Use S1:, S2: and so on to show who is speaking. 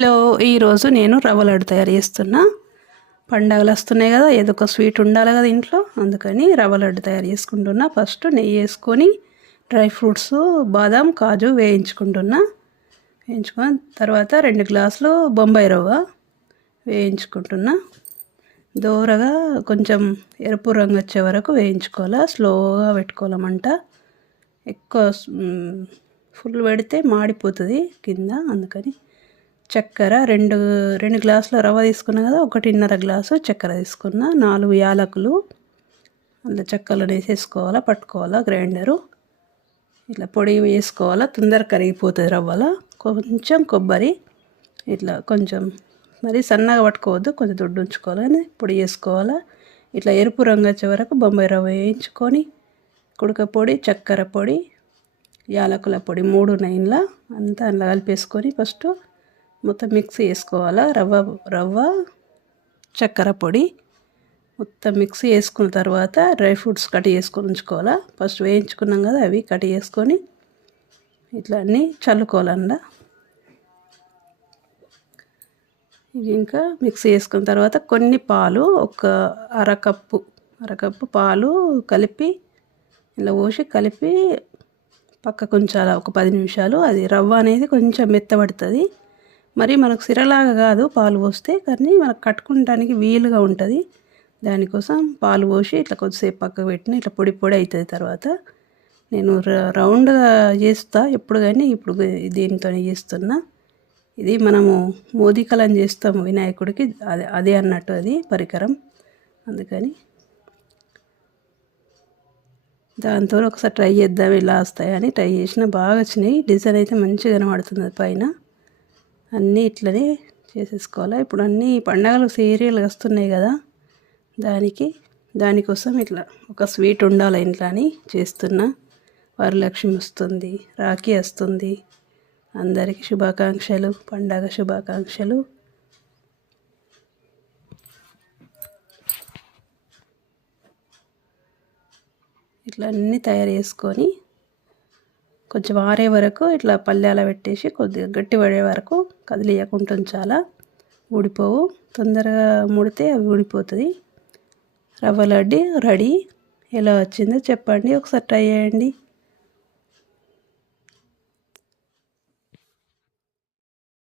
S1: Hello ఈరోజు నేను రవ్వ లడ్డు తయారు చేస్తున్నా. పండగలు వస్తున్నాయి కదా ఏదో ఒక స్వీట్ ఉండాలి కదా ఇంట్లో. అందుకని రవ్వ లడ్డు తయారు చేసుకుంటున్నా. ఫస్ట్ నెయ్యి వేసుకొని డ్రై ఫ్రూట్స్ బాదం కాజు వేయించుకుంటున్నా. వేయించుకొని తర్వాత రెండు గ్లాసులు బొంబాయి రవ్వ వేయించుకుంటున్నా. దూరగా కొంచెం ఎరుపు రంగు వచ్చే వరకు వేయించుకోవాలా స్లోగా పెట్టుకోవాలమంట. ఎక్కువ ఫుల్ పెడితే మాడిపోతుంది కింద అందుకని చక్కెర రెండు రెండు గ్లాసుల రవ్వ తీసుకున్నా కదా ఒకటిన్నర గ్లాసు చక్కెర తీసుకున్నా నాలుగు యాలకులు అందులో చక్కెరలు వేసేసుకోవాలా పట్టుకోవాలా గ్రైండరు ఇట్లా పొడి వేసుకోవాలా తొందర కరిగిపోతుంది రవ్వలో. కొంచెం కొబ్బరి ఇట్లా కొంచెం మరి సన్నగా పట్టుకోవద్దు కొంచెం దొడ్డు ఉంచుకోవాలని పొడి వేసుకోవాలా. ఇట్లా ఎరుపు రంగు వచ్చే వరకు బొంబాయి రవ్వ వేయించుకొని కుడక పొడి చక్కెర పొడి యాలకుల పొడి మూడు నైన్లా అంతా అందులో కలిపేసుకొని ఫస్ట్ మొత్తం మిక్స్ చేసుకోవాలా? రవ్వ రవ్వ చక్కెర పొడి. మొత్తం మిక్స్ చేసుకున్న తర్వాత డ్రై ఫ్రూట్స్ కట్ చేసుకొని ఉంచుకోవాలా? ఫస్ట్ వేయించుకున్నాం కదా అవి కట్ చేసుకొని ఇట్లా అన్నీ చల్లుకోవాలండ ఇవి ఇంకా మిక్స్ చేసుకున్న తర్వాత కొన్ని పాలు ఒక అరకప్పు అరకప్పు పాలు కలిపి ఇలా పోసి కలిపి పక్కకు ఉంచాలి? ఒక పది నిమిషాలు. అది రవ్వ అనేది కొంచెం మెత్తబడుతుంది. మరి మనకు సిరలాగా కాదు పాలు పోస్తే కానీ మనకు కట్టుకుంటానికి వీలుగా ఉంటుంది. దానికోసం పాలు పోసి ఇట్లా కొద్దిసేపు పక్కకు పెట్టిన ఇట్లా పొడి పొడి అవుతుంది తర్వాత. నేను రౌండ్గా చేస్తా ఎప్పుడు కానీ ఇప్పుడు దీనితో చేస్తున్నా. ఇది మనము మోదీకలం చేస్తాము వినాయకుడికి అదే అదే అన్నట్టు అది పరికరం. అందుకని దాంతో ఒకసారి ట్రై చేద్దాం ఇలా వస్తాయని ట్రై చేసిన బాగా వచ్చినాయి. డిజైన్ అయితే మంచిగా కనబడుతుంది పైన. అన్నీ ఇట్లనే చేసేసుకోవాలి. ఇప్పుడు అన్నీ పండగలు సీరియల్ వస్తున్నాయి కదా దానికి దానికోసం ఇట్లా ఒక స్వీట్ ఉండాలి ఇంట్లో అని చేస్తున్నా. వరలక్ష్మి వస్తుంది రాఖీ వస్తుంది. అందరికీ శుభాకాంక్షలు పండగ శుభాకాంక్షలు. ఇట్లా అన్నీ తయారు చేసుకొని కొంచెం ఆరే వరకు ఇట్లా పల్లెలా పెట్టేసి కొద్దిగా గట్టి పడే వరకు కదిలియకుండా ఉంచాలా ఊడిపోవు. తొందరగా ముడితే అవి ఊడిపోతుంది. రవ్వ లడ్డి రెడీ. ఎలా వచ్చిందో చెప్పండి. ఒకసారి ట్రై చేయండి.